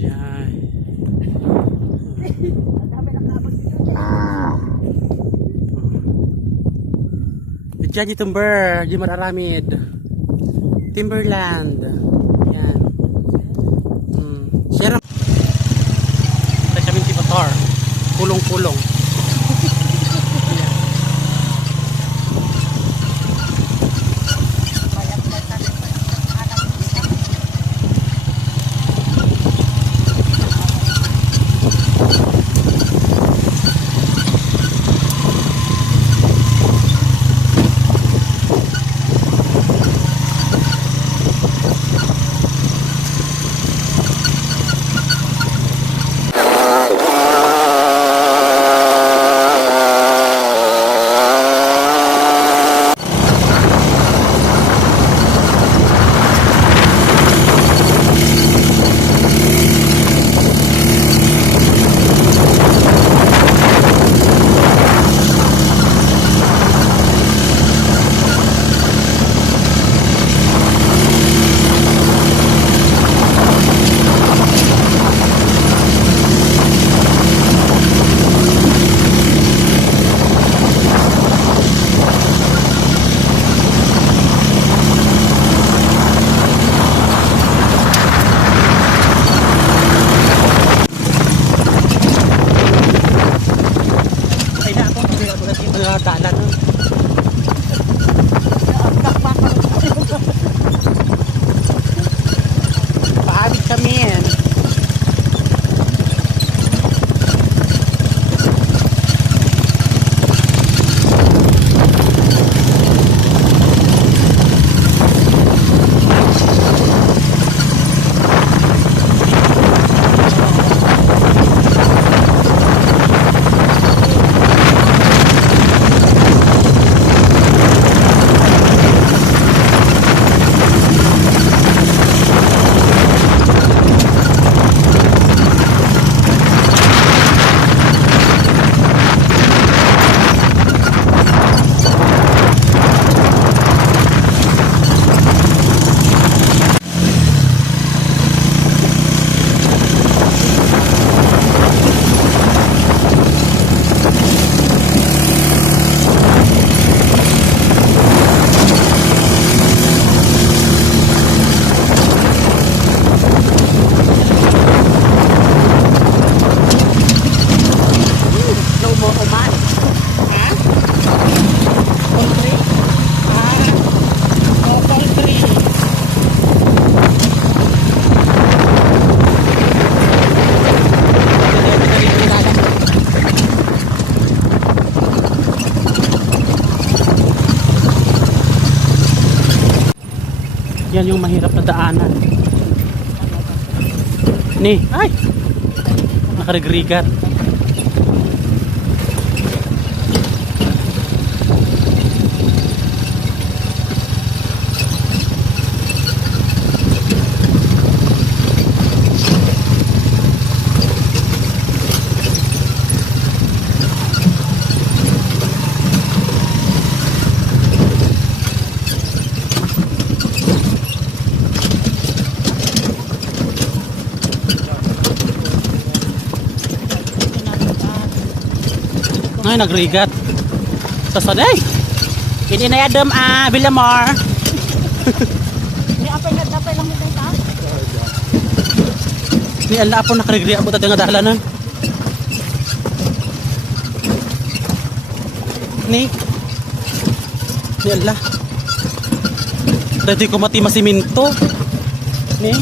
Yan. Diyan di timber, di mararamid. Timberland. Yan. Sir, kami si motor. Pulong-pulong. Dalan. Paamig kami yan. Yan yung mahirap na daanan. Ni, ay! Nakarigrigat. Ay, nagrigat. Sasaday. Hindi na yadam Villamar. Ni apay na dapat lang nito ta. Ni ala po nakarigrigat mo nga dalanan. Ni ala. Dati ko mati masiminto. Ni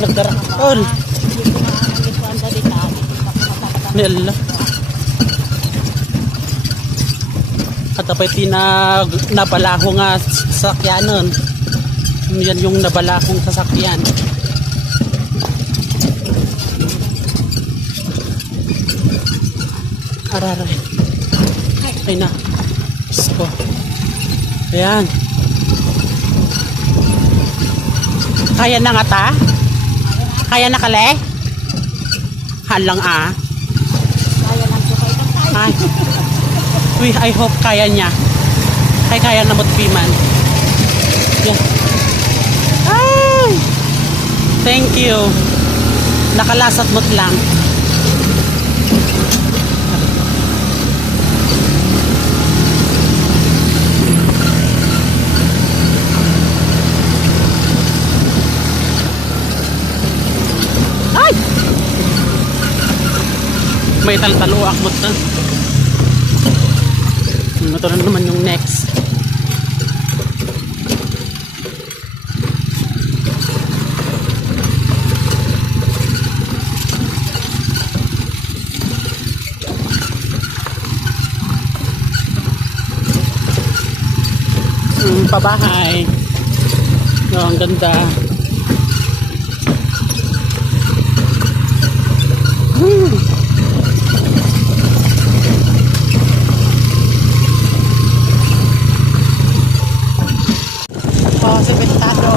nagdarakol. Ni ala. At apay nabalaho nga sasakyanan. Yan yung nabalahong sasakyan. Araray. Ay na. Sko. Ayan. Kaya na nga ta? Kaya na kale? Halang Kaya lang ko kayo kaya. Ay. I hope kaya niya. Kaya na mutpiman. Yeah. Ah! Thank you. Nakalasat mo't lang. Ay! May taltaluak mo't na. Ito na naman yung next. Pabahay. No, ang ganda. Oh, sementado.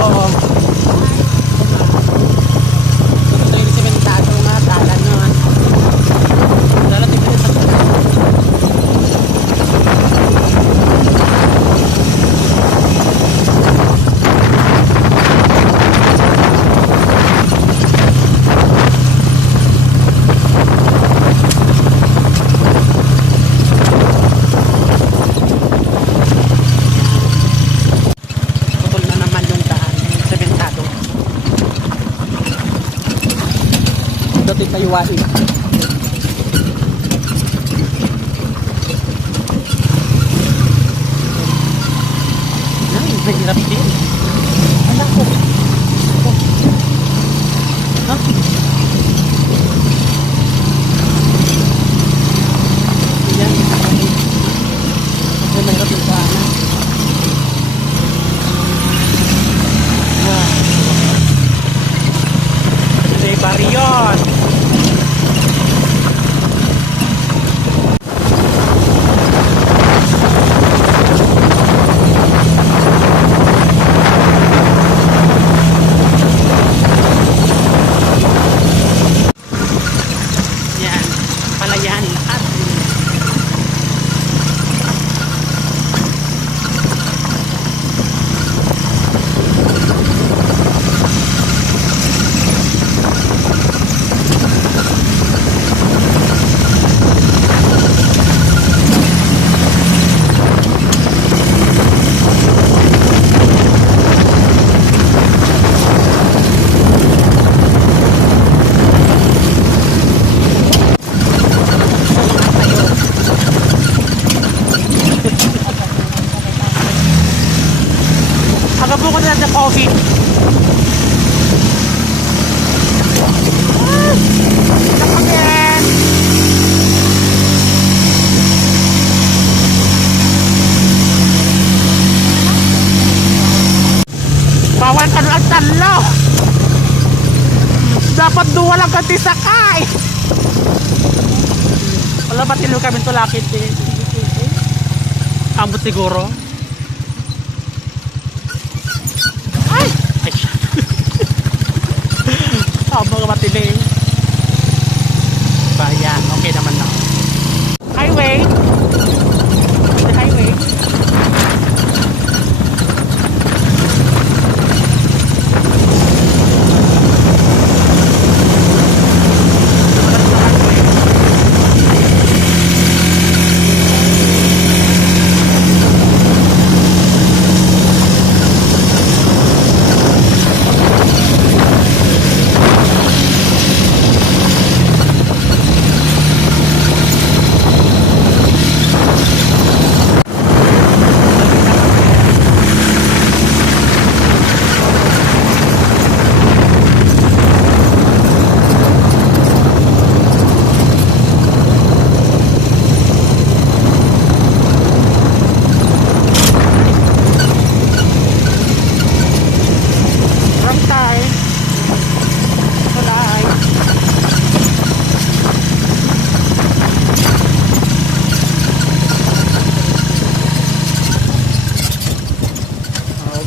Ito yung sementado nga, dalan nun. Dalan yung sementado. Dati tayuwain. Ay, mahirap din. Anak ko. Ha? Ayan. Ay, mahirap yung paanan. May bariyon. Yan, palayan lahat. Hanggang po ko na ng coffee. Again. Bawal ka ng talo. Dapat duwa lang kanti sakay. Wala ba tilo kami tulakit eh. Ambot siguro. Ay! Ay siya. Mga matiling. Bayan. Okay naman na. Highway. The highway.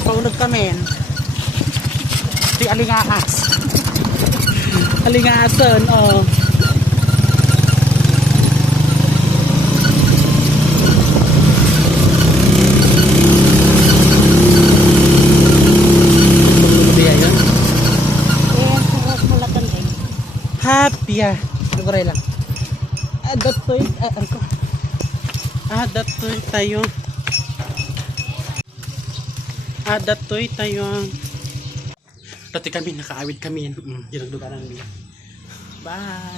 Paunod kami. Si Alingaas. Alingaason, oh. Diya yun. happy ah. Nagore lang. Datoy, ako. Datoy tayo. Datoy tayo. Dati kami, nakaawit kami. Ginagdugaran nila. Bye.